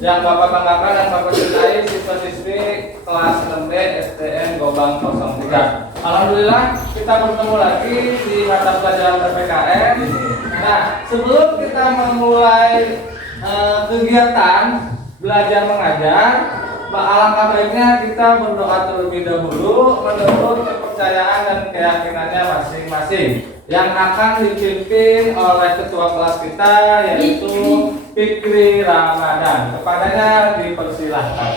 yang Bapak banggakan dan Bapak cintai siswa-siswi kelas 6D STN Gobang 03. Alhamdulillah kita bertemu lagi di mata pelajaran PPKN. Nah, sebelum kita memulai kegiatan belajar mengajar, alangkah baiknya kita berdoa terlebih dahulu menurut kepercayaan dan keyakinannya masing-masing yang akan dipimpin oleh ketua kelas kita, yaitu Fikri Ramadan. Kepadanya dipersilahkan.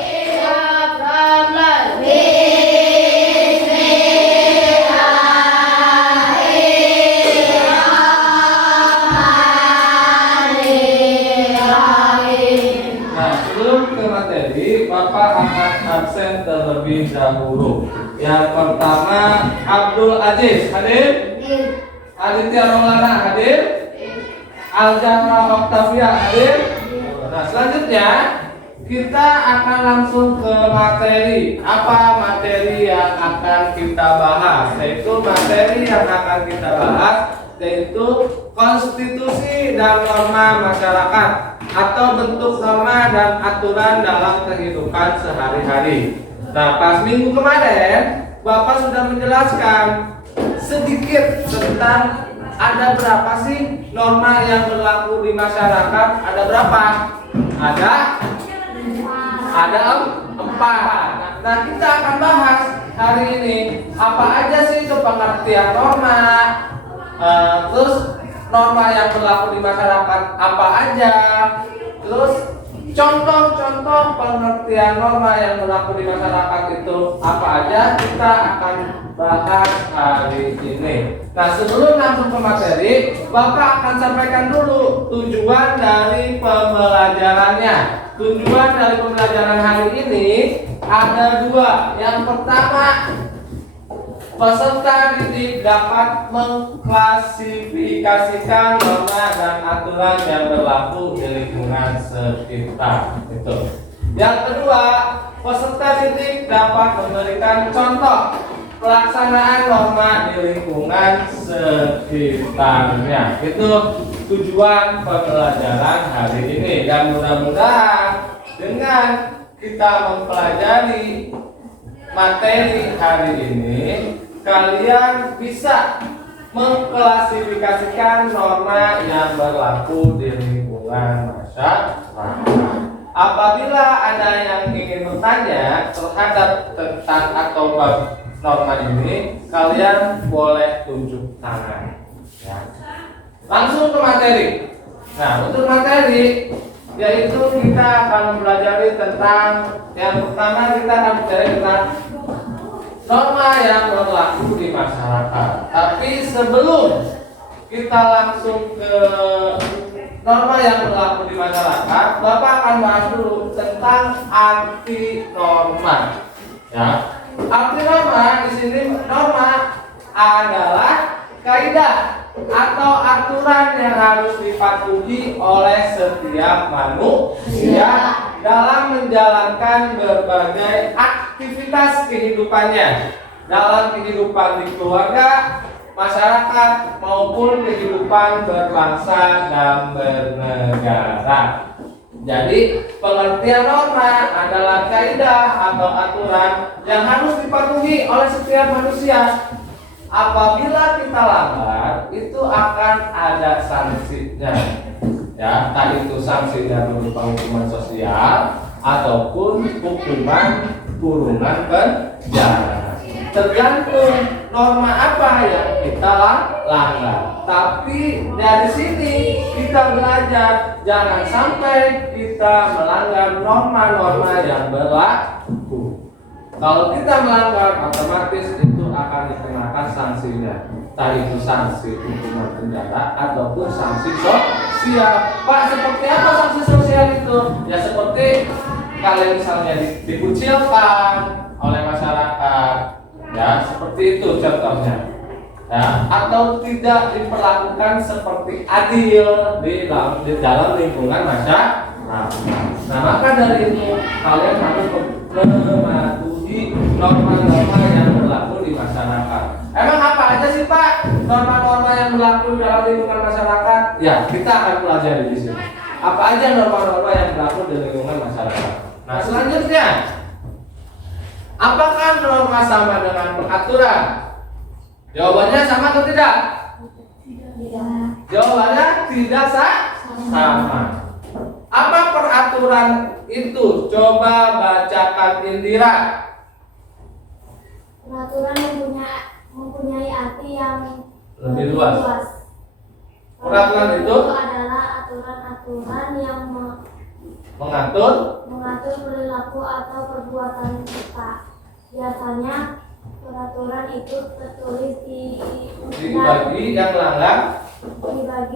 Nah, sebelum ke materi, Bapak akan absen terlebih dahulu. Yang pertama, Abdul Aziz hadir. Aditya Maulana hadir. Aljamra Oktavia hadir. Nah, selanjutnya kita akan langsung ke materi. Apa materi yang akan kita bahas? Yaitu materi yang akan kita bahas yaitu konstitusi dan norma masyarakat atau bentuk norma dan aturan dalam kehidupan sehari-hari. Nah, pas minggu kemarin Bapak sudah menjelaskan sedikit tentang ada berapa sih norma yang berlaku di masyarakat? Ada berapa? Ada 4. Nah, kita akan bahas hari ini apa aja sih itu pengertian norma, terus norma yang berlaku di masyarakat apa aja, terus contoh-contoh pengertian norma yang berlaku di masyarakat itu apa aja, kita akan bahas hari ini. Nah, sebelum langsung ke materi, Bapak akan sampaikan dulu tujuan dari pembelajarannya. Tujuan dari pembelajaran hari ini ada 2. Yang pertama, peserta didik dapat mengklasifikasikan norma dan aturan yang berlaku di lingkungan sekitar. Itu. Yang kedua, peserta didik dapat memberikan contoh pelaksanaan norma di lingkungan sekitarnya. Itu tujuan pembelajaran hari ini. Dan mudah-mudahan dengan kita mempelajari materi hari ini, kalian bisa mengklasifikasikan norma yang berlaku di lingkungan masyarakat. Apabila ada yang ingin bertanya terhadap tentang atau norma ini, kalian boleh tunjuk tangan. Ya. Langsung ke materi. Nah, untuk materi yaitu kita akan mempelajari tentang yang pertama, kita akan belajar tentang norma yang berlaku di masyarakat. Tapi sebelum kita langsung ke norma yang berlaku di masyarakat, Bapak akan bahas dulu tentang arti norma. Ya. Arti norma di sini, norma adalah kaidah atau aturan yang harus dipatuhi oleh setiap manusia dalam menjalankan berbagai aktivitas kehidupannya, dalam kehidupan di keluarga, masyarakat, maupun kehidupan berbangsa dan bernegara. Jadi pengertian norma adalah kaidah atau aturan yang harus dipatuhi oleh setiap manusia. Apabila kita langgar, itu akan ada sanksinya. Ya, entah itu sanksinya berupa hukuman sosial ataupun hukuman kurungan penjara. Tergantung norma apa yang kita langgar. Tapi dari sini kita belajar jangan sampai kita melanggar norma-norma yang berlaku. Kalau kita melanggar, otomatis itu akan dikenakan sanksinya. Entah itu sanksi hukuman penjara ataupun sanksi sosial. Pak, seperti apa sanksi sosial itu? Ya seperti kalian misalnya dikucilkan oleh masyarakat. Ya, seperti itu contohnya. Ya, atau tidak diperlakukan seperti adil di dalam lingkungan masyarakat. Nah, maka dari itu kalian harus mematuhi norma-norma yang berlaku di masyarakat. Emang apa aja sih Pak norma-norma yang berlaku dalam lingkungan masyarakat? Ya, kita akan pelajari di sini. apa aja norma-norma yang berlaku di lingkungan masyarakat. Nah, selanjutnya, apakah norma sama dengan peraturan? Jawabannya sama atau tidak? Tidak. Jawabannya tidak sama. Apa peraturan itu? Coba bacakan Indira. Peraturan mempunyai arti yang Lebih luas. Peraturan itu adalah aturan-aturan yang mengatur perilaku atau perbuatan kita. Biasanya peraturan itu tertulis dibagi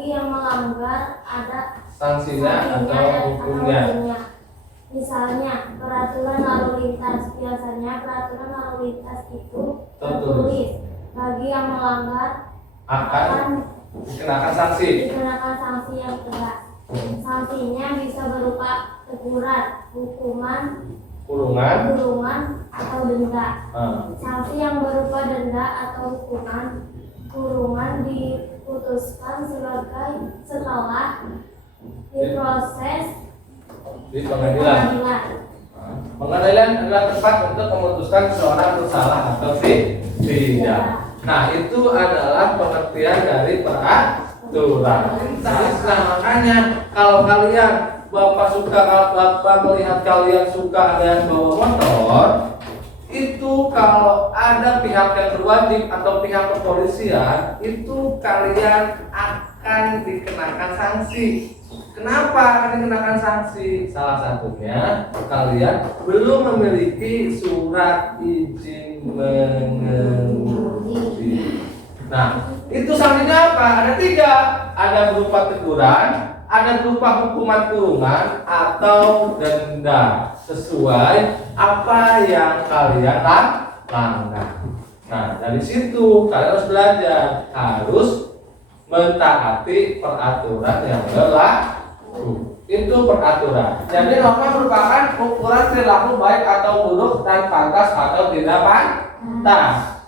yang melanggar ada sanksinya atau hukumnya. Misalnya peraturan lalu lintas. Biasanya peraturan lalu lintas itu Tertulis. bagi yang melanggar Akan dikenakan sanksi. sanksi yang tegas. Sanksinya bisa berupa teguran, hukuman, kurungan atau denda. Sanksi yang berupa denda atau hukuman kurungan diputuskan setelah diproses Di pengadilan. Pengadilan adalah tempat untuk memutuskan seseorang bersalah atau tidak. Nah, itu adalah pengertian dari peraturan. Nah, makanya kalau kalian Bapak melihat kalian suka ada yang bawa motor, itu kalau ada pihak yang berwajib atau pihak kepolisian, itu kalian akan dikenakan sanksi. Kenapa akan dikenakan sanksi? Salah satunya kalian belum memiliki surat izin mengemudi. Nah, itu sanksinya apa? Ada 3. Ada berupa teguran, ada berupa hukuman kurungan atau denda sesuai apa yang kalian langgar. Nah, dari situ kalian harus belajar, harus mentaati peraturan yang berlaku. Itu peraturan. Jadi norma merupakan ukuran perilaku baik atau buruk dan pantas atau tidak pantas.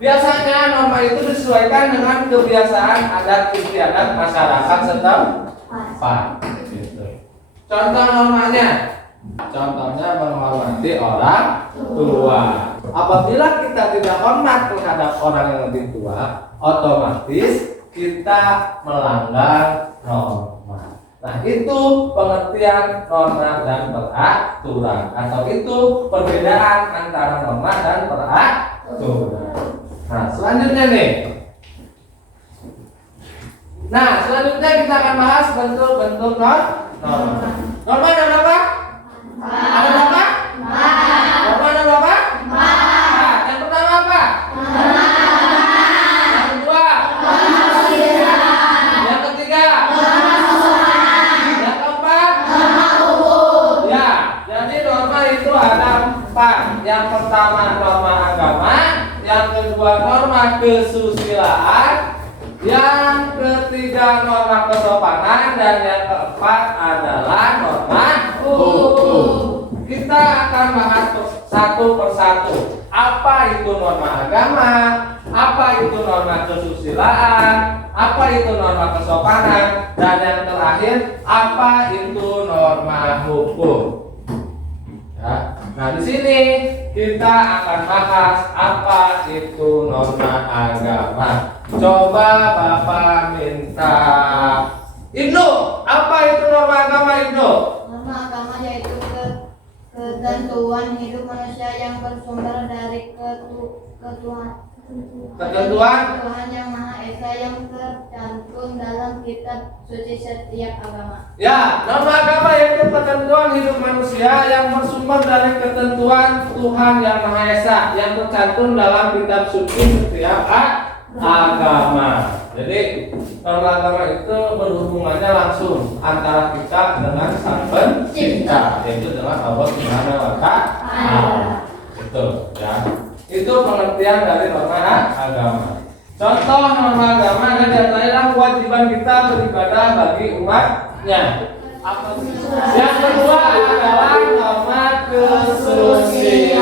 Biasanya norma itu disesuaikan dengan kebiasaan adat istiadat masyarakat setempat. Gitu. Contoh normanya, contohnya menghormati orang tua. Apabila kita tidak hormat terhadap orang yang lebih tua, otomatis kita melanggar norma. Nah, itu pengertian norma dan peraturan, atau itu perbedaan antara norma dan peraturan. Nah, selanjutnya nih. Nah, selanjutnya kita akan bahas bentuk-bentuk norma. Norma ada berapa? Ada berapa? Norma ada berapa? Nah, yang pertama apa? Yang kedua? Yang ketiga? Yang keempat? Ya, jadi norma itu ada 4. Yang pertama norma agama, yang kedua norma kesusilaan, yang ketiga norma kesopanan, dan yang keempat adalah norma hukum. Kita akan bahas satu persatu. Apa itu norma agama? Apa itu norma kesusilaan? Apa itu norma kesopanan? Dan yang terakhir, apa itu norma hukum? Ya. Nah, di sini kita akan bahas apa itu norma agama. Coba Bapak minta Ibnu, apa itu norma agama, Ibnu? Norma agama yaitu ketentuan hidup manusia yang bersumber dari Ketentuan Tuhan yang Maha Esa yang tercantum dalam kitab suci setiap agama. Ya, norma agama yaitu ketentuan hidup manusia yang bersumber dari ketentuan Tuhan yang Maha Esa yang tercantum dalam kitab suci setiap agama. Jadi norma agama itu berhubungannya langsung antara kita dengan Sang Pencipta, yaitu dengan Allah Subhanahu wa Ta'ala. Itu ya. Itu pengertian dari norma agama. Contoh norma agama adalah kewajiban kita beribadah bagi umatnya. Yang kedua adalah norma kesusilaan.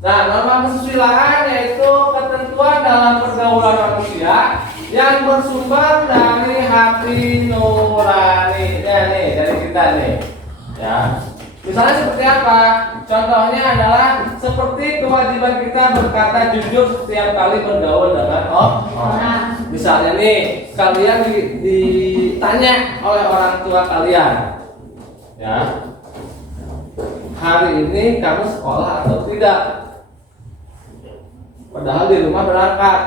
Nah, norma kesusilaan yaitu ketentuan dalam pergaulan manusia yang bersumber dari hati nuraninya. Ya. Misalnya seperti apa? Contohnya adalah seperti kewajiban kita berkata jujur setiap kali bergaul dengan orang. Misalnya nih, kalian ditanya oleh orang tua kalian, ya, hari ini kamu sekolah atau tidak? Padahal di rumah berangkat,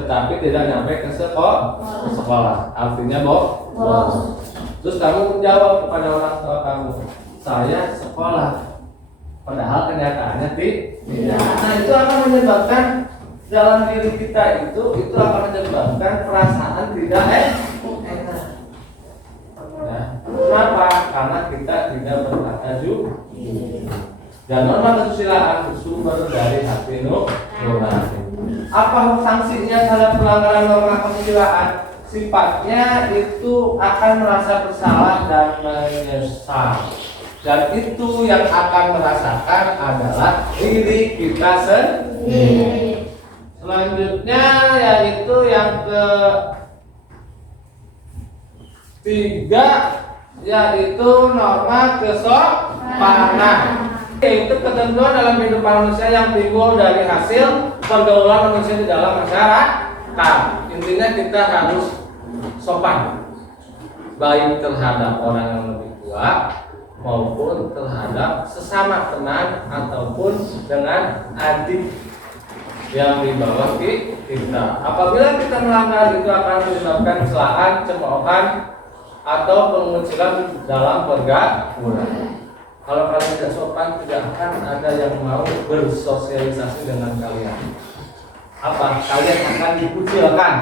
tetapi tidak nyampe ke sekolah. Artinya bolos. Terus kamu menjawab kepada orang tua kamu, saya sekolah. Padahal kenyataannya tidak. Nah, itu akan menyebabkan dalam diri kita itu akan menyebabkan perasaan tidak enak. Ya. Kenapa? Karena kita tidak berkata jujur. Dan norma kesusilaan bersumber dari hati nurani. Apa sanksinya terhadap pelanggaran norma kesusilaan? Sifatnya itu akan merasa bersalah dan menyesal. Dan itu yang akan merasakan adalah diri kita sendiri. Selanjutnya yaitu yang ketiga, yaitu norma kesopanan. Yaitu ketentuan dalam kehidupan manusia yang timbul dari hasil pergaulan manusia di dalam masyarakat. Intinya kita harus sopan, baik terhadap orang yang lebih tua maupun terhadap sesama teman ataupun dengan adik yang di bawah kita. Apabila kita melanggar, itu akan menyebabkan kesalahan, cemoohan atau pengucilan dalam pergaulan. Kalau kalian tidak sopan, tidak akan ada yang mau bersosialisasi dengan kalian. Apa? Kalian akan dikucilkan.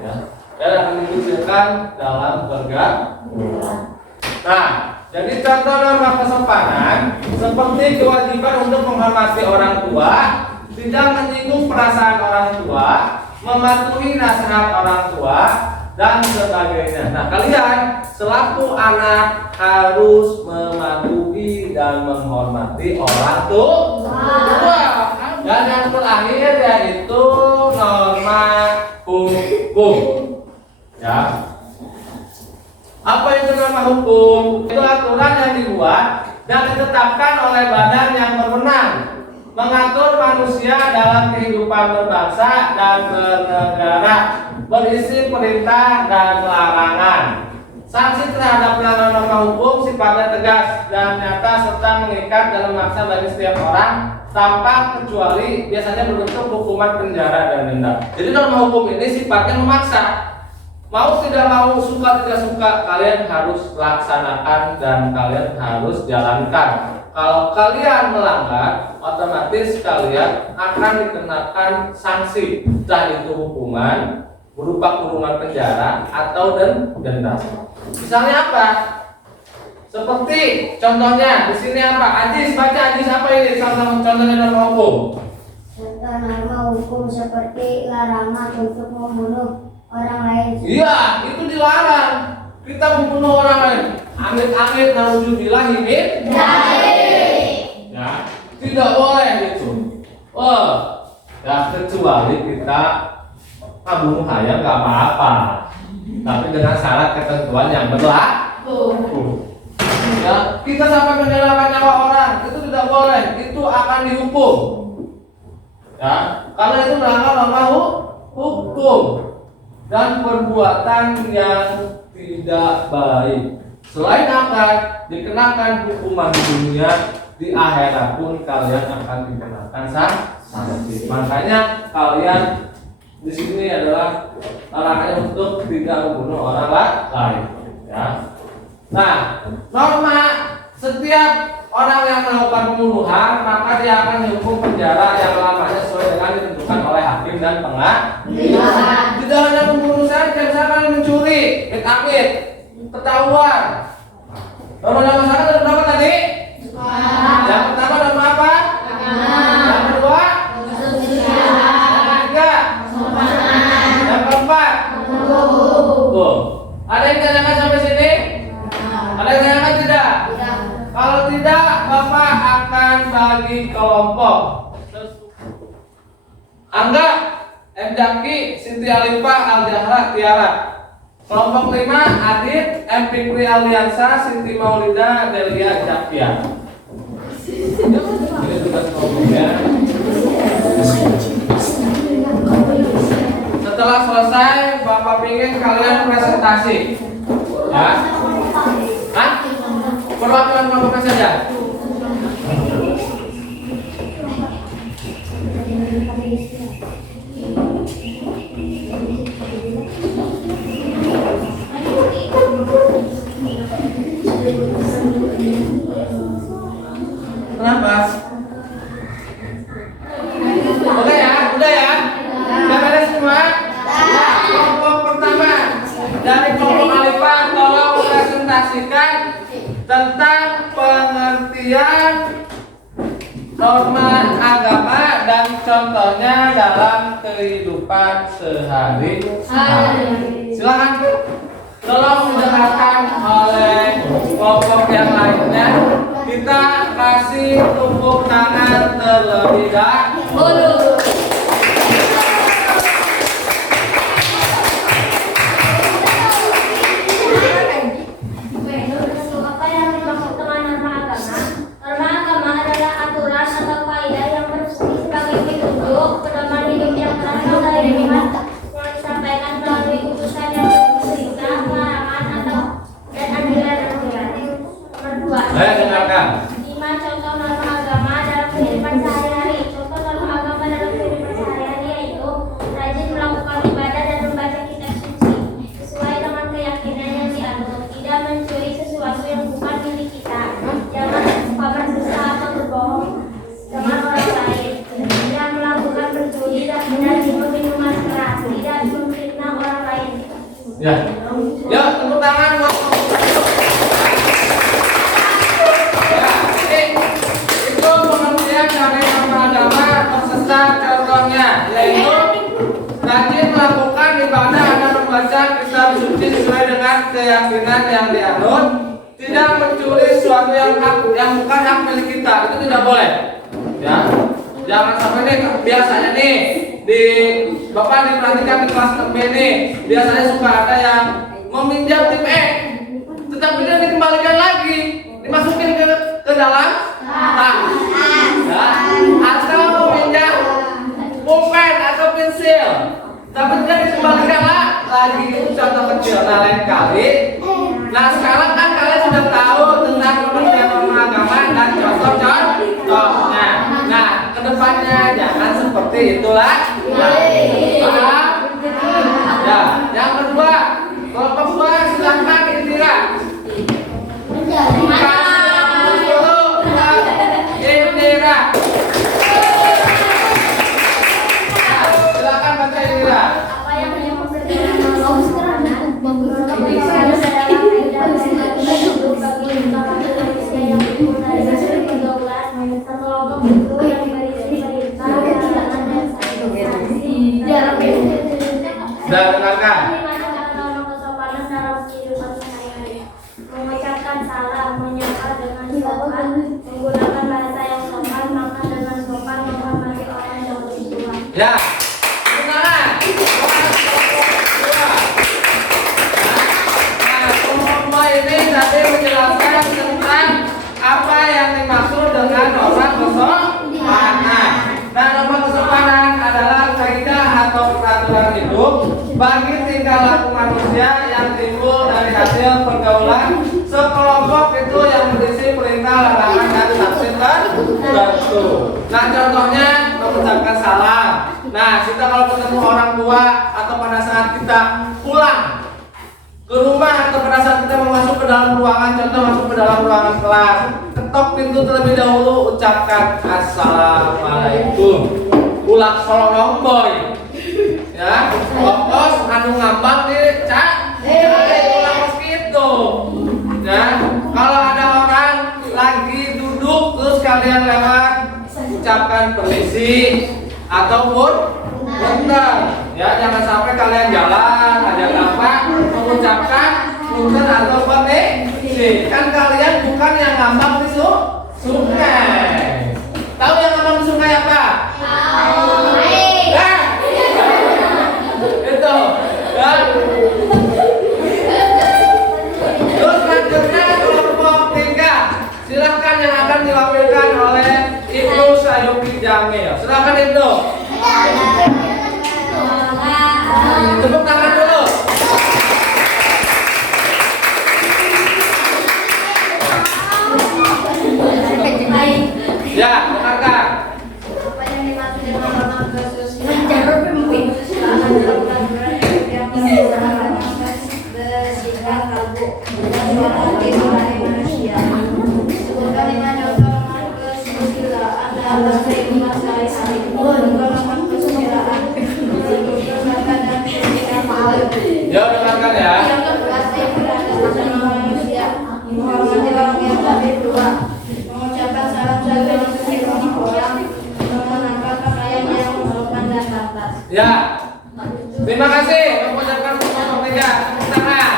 Ya, kalian akan dikucilkan dalam pergaulan. Nah, jadi contoh norma kesopanan seperti kewajiban untuk menghormati orang tua, tidak menyinggung perasaan orang tua, mematuhi nasihat orang tua, dan sebagainya. Nah, kalian selaku anak harus mematuhi dan menghormati orang tua. Dan yang terakhir yaitu norma hukum. Ya. Apa itu norma hukum? Itu aturan yang dibuat dan ditetapkan oleh badan yang berwenang mengatur manusia dalam kehidupan berbangsa dan bernegara, berisi perintah dan larangan. Sanksi terhadap pelanggaran norma hukum sifatnya tegas dan nyata serta mengikat dalam maksa bagi setiap orang tanpa kecuali, biasanya berbentuk hukuman penjara dan denda. Jadi norma hukum ini sifatnya memaksa. Mau tidak mau, suka tidak suka, kalian harus laksanakan dan kalian harus jalankan. Kalau kalian melanggar, otomatis kalian akan dikenakan sanksi, entah itu hukuman berupa kurungan penjara atau denda. Misalnya apa? Seperti contohnya di sini apa? Ajis, baca Ajis, apa ini? Contohnya norma hukum. Contoh norma hukum seperti larangan untuk membunuh orang lain. Iya, itu dilarang. Kita membunuh orang lain. Amit-amit naudzubillah min dzalik. Ya, tidak boleh itu. Ya kecuali kita bunuh ayam nggak apa-apa. Tapi dengan syarat ketentuan yang berlaku. Ya, kita sampai menyerahkan nyawa orang itu tidak boleh. Itu akan dihukum. Ya, karena itu melanggar norma hukum dan perbuatan yang tidak baik. Selain akan dikenakan hukuman dunia, di akhirat pun kalian akan dikenakan sanksi. Makanya kalian di sini adalah larangannya untuk tidak membunuh orang lain. Ya. Nah, norma setiap orang yang melakukan pembunuhan maka dia akan dihukum penjara yang lamanya sesuai dengan ditentukan oleh hakim dan pengadilan. Tidak hanya membunuh saja, misalkan mencuri, amit-amit, ketahuan. Norma masyarakat ada berapa tadi? Yang pertama norma apa? Yang kedua? Yang ketiga? Yang keempat? Ada yang tanyakan sampai sini? Ada yang tanyakan tidak? Kalau tidak, Bapak akan bagi kelompok. Angga, M. Jaki, Siti Alifah, Al Jahra, Tiara. Kelompok 5 Adit, M. Fikri Aliansa, Siti Maulida, Delia Japia. Ini tugas kelompoknya. Setelah selesai, Bapak ingin kalian presentasi. Ya. Hah? Perwakilan kelompoknya saja. Kenapa? Udah ya? Udah beres semua? Kelompok pertama dari kelompok Alifah, tolong presentasikan tentang pengertian norma agama dan contohnya dalam kehidupan sehari-hari. Silakan. Tolong didengarkan oleh kelompok yang lainnya. Kita kasih tepuk tangan terlebih dahulu. Apa yang dimaksud dengan norma agama? Norma agama adalah aturan atau kaidah yang bersifat sebagai petunjuk pedoman hidup yang berasal dari Tuhan yang disampaikan melalui putusan yang perintah, larangan atau dan anjuran-anjuran. Nomor 2. Saya dengarkan. 5. Contoh norma agama dalam kehidupan sehari-hari. Contoh norma agama dalam kehidupan sehari-hari yaitu rajin melakukan ibadah dan membaca kitab suci sesuai dengan keyakinan yang dianut, tidak mencuri sesuatu yang bukan milik kita, jangan suka berdusta atau berbohong dengan orang lain, tidak melakukan pencuri dan minum minuman keras, tidak memfitnah orang lain. Ya. Ya, tepuk tangan. Itu pengertian dari norma agama tersesat contohnya yaitu rajin melakukan ibadah dan membaca kitab suci sesuai dengan keyakinan yang dianut, tidak mencuri sesuatu yang bukan hak milik kita, itu tidak boleh. Ya, jangan sampai nih biasanya nih di Bapak diperhatikan di kelas 6B nih biasanya suka ada yang meminjam tim E, tetapi dia dikembalikan lagi, dimasukin ke dalam tas, ya, atau meminjam pulpen atau pensil, tapi dia dikembalikan lagi. Itu contoh kecil. Nah, lain kali. Nah, sekarang kan kalian sudah tahu tentang pengertian norma agama dan contoh-contohnya. Nah, kedepannya jangan seperti itulah. Paham? Ya, yang kedua, kelompok 2 silakan Indira. Indira. Silakan baca Indira. Apa yang dimaksud dengan norma adalah kaidah hidup bagi kalangan manusia yang timbul dari hasil pergaulan sekelompok itu yang berisi perintah, larangan dan sanksi. Sudah dengarkan. Kesopanan dalam kehidupan sehari-hari. Mengucapkan salam, menyapa dengan sopan, menggunakan bahasa yang sopan, makan dengan sopan, menghormati orang yang lebih tua. Ya. Gimana? Nah, kelompok 2 ini tadi menjelaskan tentang apa yang dimaksud dengan norma kesopanan. Nah, norma kesopanan adalah kaidah atau peraturan hidup bagi tingkah laku manusia yang timbul dari hasil pergaulan sekelompok itu yang berisi perintah, larangan dan sanksi tertentu. Nah, contohnya mengucapkan salam. Nah, kita kalau ketemu orang tua atau pada saat kita pulang ke rumah atau pada saat kita mau masuk ke dalam ruangan, contoh masuk ke dalam ruangan kelas, ketok pintu terlebih dahulu, ucapkan assalamualaikum. Ulang solong boy. Ya, bos anu ngambang di cak, ulang gitu. Ya, kalau ada orang lagi duduk terus kalian lewat, ucapkan permisi ataupun punten. Ya, jangan sampai kalian jalan aja apa mengucapkan punten atau permisi. Kan kalian bukan yang ngambang di sungai. Tahu yang ngambang di sungai apa? Itu. Ya. sayupi jamil. Silakan Ibnu. Tepuk tangan dulu. Ya, dengarkan. Apa yang dimaksud dengan norma kesusilaan? Bersihkan kalbu dan suara hati nurani manusia. Sebutkan 5 contoh norma kesusilaan dalam bahasa Indonesia sehari-hari. Contoh norma kesusilaan menurut kata dan pendidikan malu. Ya, dengarkan ya. Bahasa Indonesia sama manusia. Menghormati orang yang lebih tua. Mengucapkan salam jaga untuk orang. Mengenakan pakaian yang memerlukan dan pantas. Ya. Terima kasih mengucapkan kelompok 3. Tangan.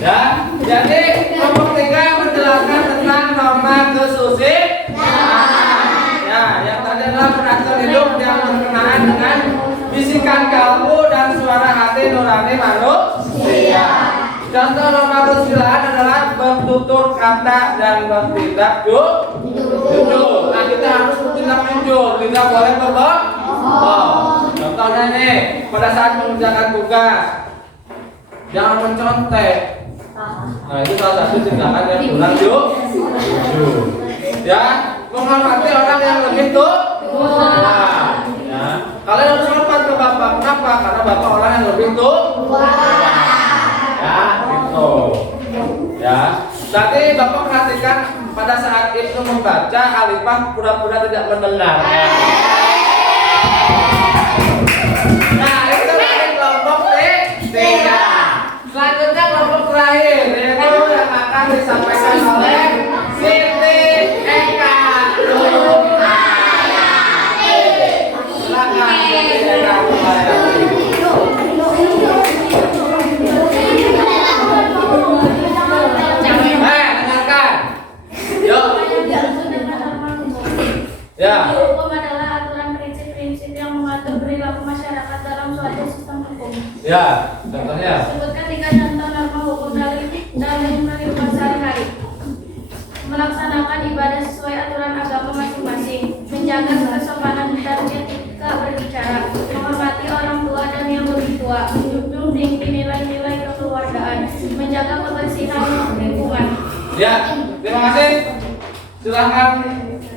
Ya, jadi kelompok 3 menjelaskan tentang norma kesusilaan. Ya, yang tadi adalah pengatur hidup yang berkenaan dengan bisikan kalbu dan suara hati nurani manusia. Contoh norma kesusilaan adalah bertutur kata dan bertindak jujur. Nah, kita harus bertindak jujur, tidak boleh berbohong. Contohnya nih, pada saat mengerjakan tugas, jangan mencontek. Nah, itu salah satu tindakan yang kurang jujur. Ya, menghormati orang yang lebih tua. Ya, kalian harus hormat ke bapak. Kenapa? Karena bapak orang yang lebih tua. Ya, gitu. Ya, tadi bapak perhatikan pada saat Ibnu membaca alifah pura-pura tidak mendengar. Nah, itu dari kelompok 3. Selanjutnya kelompok terakhir, yaitu yang akan disampaikan oleh Siti Eka Nurhayati. Silakan Siti Eka Nurhayati. Dengarkan. Yuk. Ya. Hukum adalah aturan prinsip-prinsip yang mengatur perilaku masyarakat dalam suatu sistem hukum. Ya, contohnya. Sebutkan 3 contoh norma hukum dalam kehidupan sehari-hari. Melaksanakan ibadah sesuai aturan agama masing-masing, menjaga kesopanan dan etika berbicara, menghormati orang tua dan yang lebih tua, menjunjung tinggi nilai-nilai kekeluargaan, menjaga kebersihan lingkungan. Ya, terima kasih. Silahkan.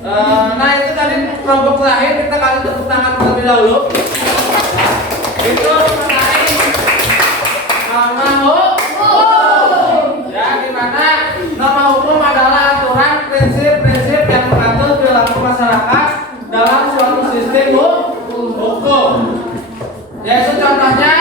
Nah, itu tadi kelompok terakhir, kita kasih tepuk tangan terlebih dahulu. Itu mengenai norma hukum. Ya, di mana norma hukum adalah aturan prinsip-prinsip yang mengatur perilaku masyarakat dalam suatu sistem hukum. Yaitu contohnya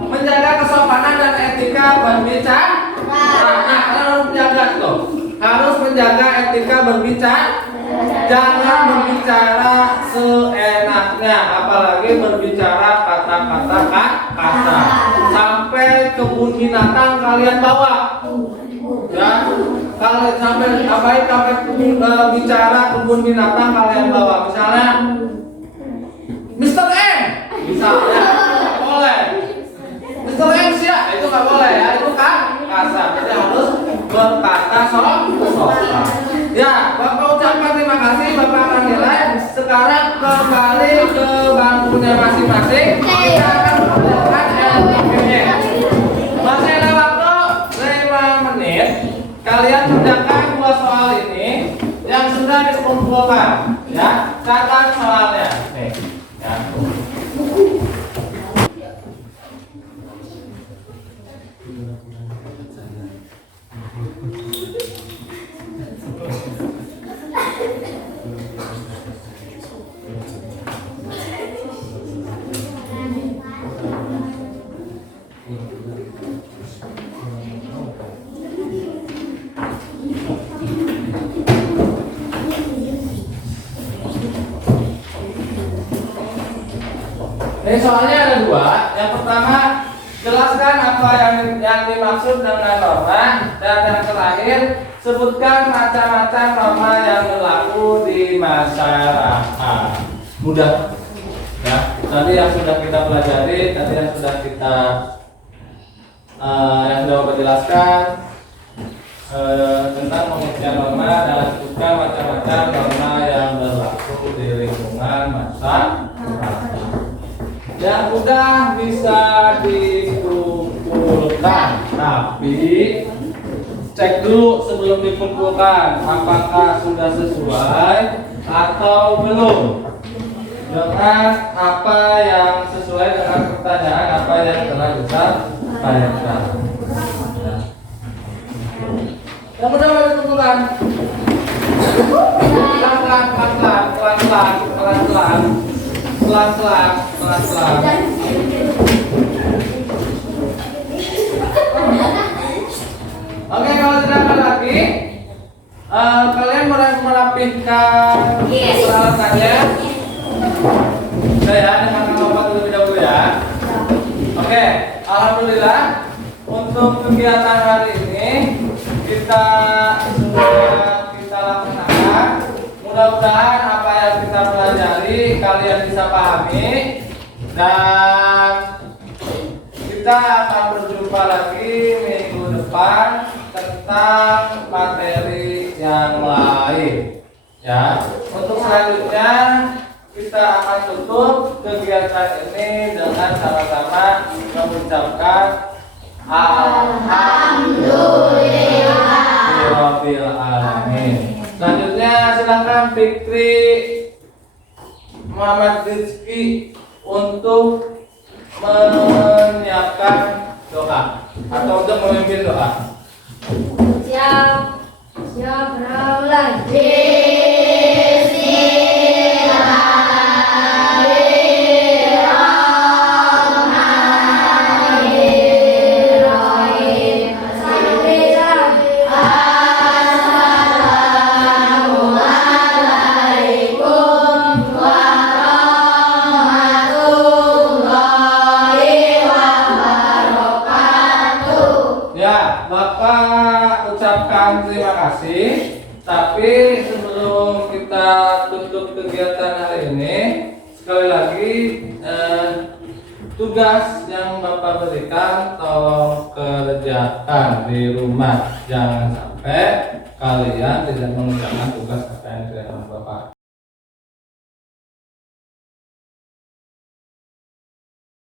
menjaga kesopanan dan etika berbicara. Nah, kalian harus menjaga tuh. Harus menjaga etika berbicara. Jangan berbicara seenaknya, apalagi berbicara kata-kata kasar. Sampai kebun binatang kalian bawa. Ya, kalau sampai bicara kebun binatang kalian bawa. Misalnya Mr. M, misalnya boleh. Mr. M siap, itu nggak boleh ya, itu kan kasar. Jadi harus berkata sopan. Ya, Bapak ucapkan terima kasih, Bapak akan nilai. Sekarang kembali ke bangkunya masing-masing. Kita akan mengerjakan LPP-nya. Masih ada waktu 5 menit. Kalian kerjakan 2 soal ini yang sudah dikumpulkan. Ya, catat soalnya. Nih, ya. Ini soalnya ada 2. Yang pertama, jelaskan apa yang dimaksud dengan norma, dan yang terakhir, sebutkan macam-macam norma yang berlaku di masyarakat. Mudah. Ya, tadi yang sudah kita pelajari, tadi yang sudah kita yang sudah Bapak jelaskan. tentang pengertian norma dan bukan macam-macam norma yang berlaku di lingkungan masyarakat. Yang udah bisa dikumpulkan, tapi cek dulu sebelum dikumpulkan apakah sudah sesuai atau belum dengan apa yang sesuai dengan pertanyaan apa yang telah disampaikan. Yang udah mau dikumpulkan, pelan-pelan. Oke, kalau tidak ada lagi, kalian mulai merapihkan peralatannya. Saya dengan lompat terlebih dahulu ya. Oke, alhamdulillah untuk kegiatan hari ini kita sudah kita laksanakan. Mudah-mudahan apa yang kita pelajari kalian bisa pahami dan kita akan berjumpa lagi minggu depan tentang materi yang lain. Ya, untuk selanjutnya kita akan tutup kegiatan ini dengan sama-sama mengucapkan Alhamdulillahirabbil alamin. Selanjutnya silakan Fikri Muhammad Rizky untuk menyiapkan doa atau untuk memimpin doa. Siap, mulai. Ya, Bapak ucapkan terima kasih. Tapi sebelum kita tutup kegiatan hari ini, sekali lagi tugas yang Bapak berikan tolong kerjakan di rumah. Jangan sampai kalian tidak mengerjakan tugas